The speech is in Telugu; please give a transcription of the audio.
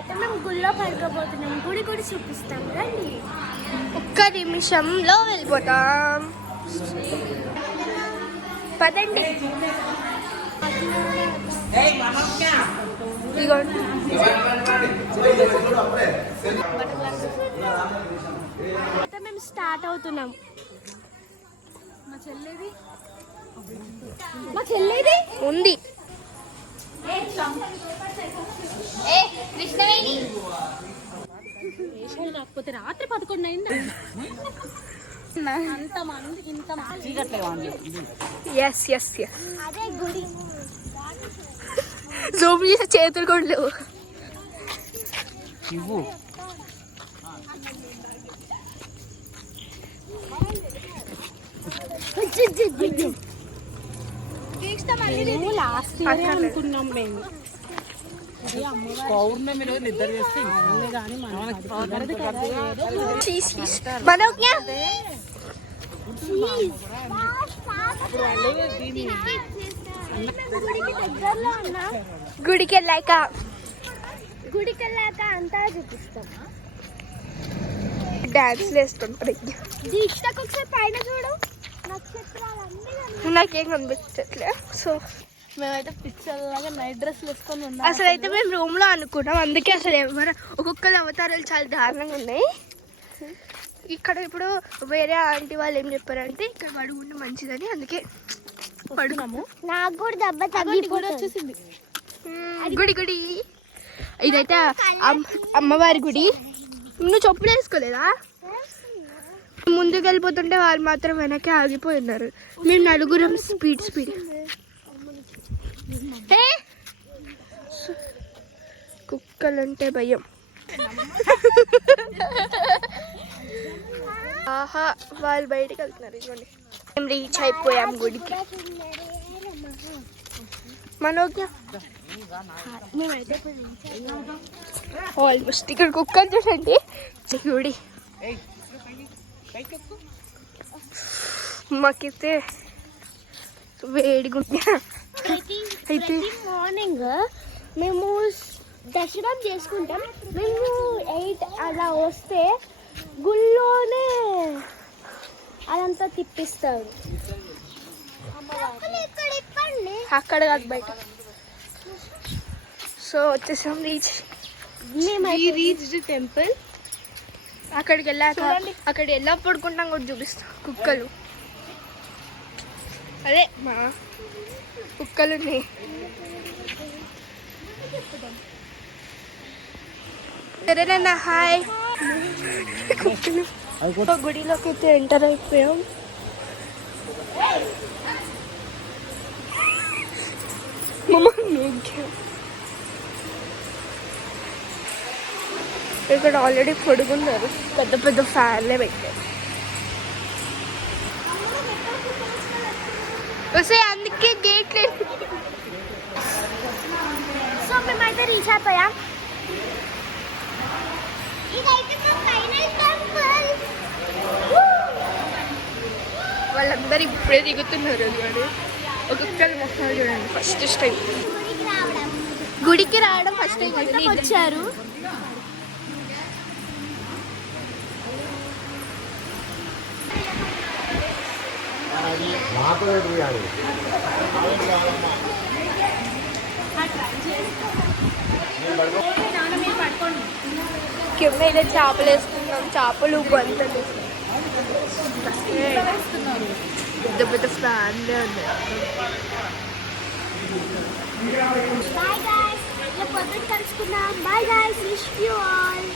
ఇప్పుడైతే మేము గుళ్ళో పడుకోబోతున్నాం. గుడి గుడి చూపిస్తాం రండి. ఒక్క నిమిషంలో వెళ్ళిపోతాం. పదండి. మేము స్టార్ట్ అవుతున్నాం. మా చెల్లేది ఉంది. కాకపోతే రాత్రి 11 అయింది. అదే గుడి జూమ్ చేసే చేతులు కూడా లేవు. లాస్ట్ ఇయర్ అనుకున్నాం మేము. గుడికి వెళ్ళాక అంతా చూపిస్తాం. డాన్స్ వేసుకుంటారు. దీక్షకు ఒకసారి పైన చూడు, నక్షత్రాలు నాకేం కనిపించట్లే. సో మేమైతే పిక్చర్ లాగా నైట్ డ్రెస్ వేసుకొని ఉన్నాం. అసలు అయితే మేము రూమ్ లో అనుకున్నాం. అందుకే అసలు ఎవరు ఒక్కొక్కరి అవతారాలు చాలా దారుణంగా ఉన్నాయి. ఇక్కడ ఇప్పుడు వేరే ఆంటీ వాళ్ళు ఏం చెప్పారంటే ఇక్కడ పడుకుంటే మంచిదని, అందుకే పడుకున్నాము. నాకు కూడా దెబ్బ తగిలి వచ్చేసింది. గుడి ఇదైతే అమ్మవారి గుడి. నువ్వు చెప్పులు వేసుకోలేదా? ముందుకు వెళ్ళిపోతుంటే వాళ్ళు మాత్రం వెనకే ఆగిపోయి ఉన్నారు. మేము నలుగురం స్పీడ్ కుక్కలంటే భయం. ఆహా, వాళ్ళు బయటికి వెళ్తున్నారు. ఇదిగోండి మేము రీచ్ అయిపోయాం గుడికి. మనోజ్ఞ మేమైతే ఆల్మోస్ట్ ఇక్కడ కుక్కలు చూడండి. గుడి మాకైతే వేడిగా అయితే మార్నింగ్ మేము దర్శనం చేసుకుంటాం. మేము 8 అలా వస్తే గుళ్ళోనే అదంతా తిప్పిస్తారు. అక్కడ కాదు, బయట. సో వచ్చేసాం. Reach temple. అక్కడికి వెళ్ళాక అక్కడ ఎలా పడుకుంటాం కూడా చూపిస్తాం. కుక్కలు అదే మా కుక్కలు ఉన్నాయి. సరేనా? హాయ్. గుడిలోకి అయితే ఎంటర్ అయిపోయాం. ఇక్కడ ఆల్రెడీ పొడుగున్నారు. పెద్ద పెద్ద ఫ్యాన్లే పెట్టారు. వస్తే అందుకే గేట్ లేదు. సో మేమైతే రీచ్ అయిపోయాం. వాళ్ళందరూ ఇప్పుడే దిగుతున్నారు. అది ఒక్కొక్కరు మొక్కలు చూడండి. ఫస్ట్ టైం గుడికి రావడం ఫస్ట్ టైం వచ్చారు. కింద ఇలా చేపలు వేసుకున్నాం. చేపలు బంతలు పెద్ద పెద్ద ఫ్యాన్లే ఉన్నాయి. కలుసుకున్నాం. Bye guys, wish you all.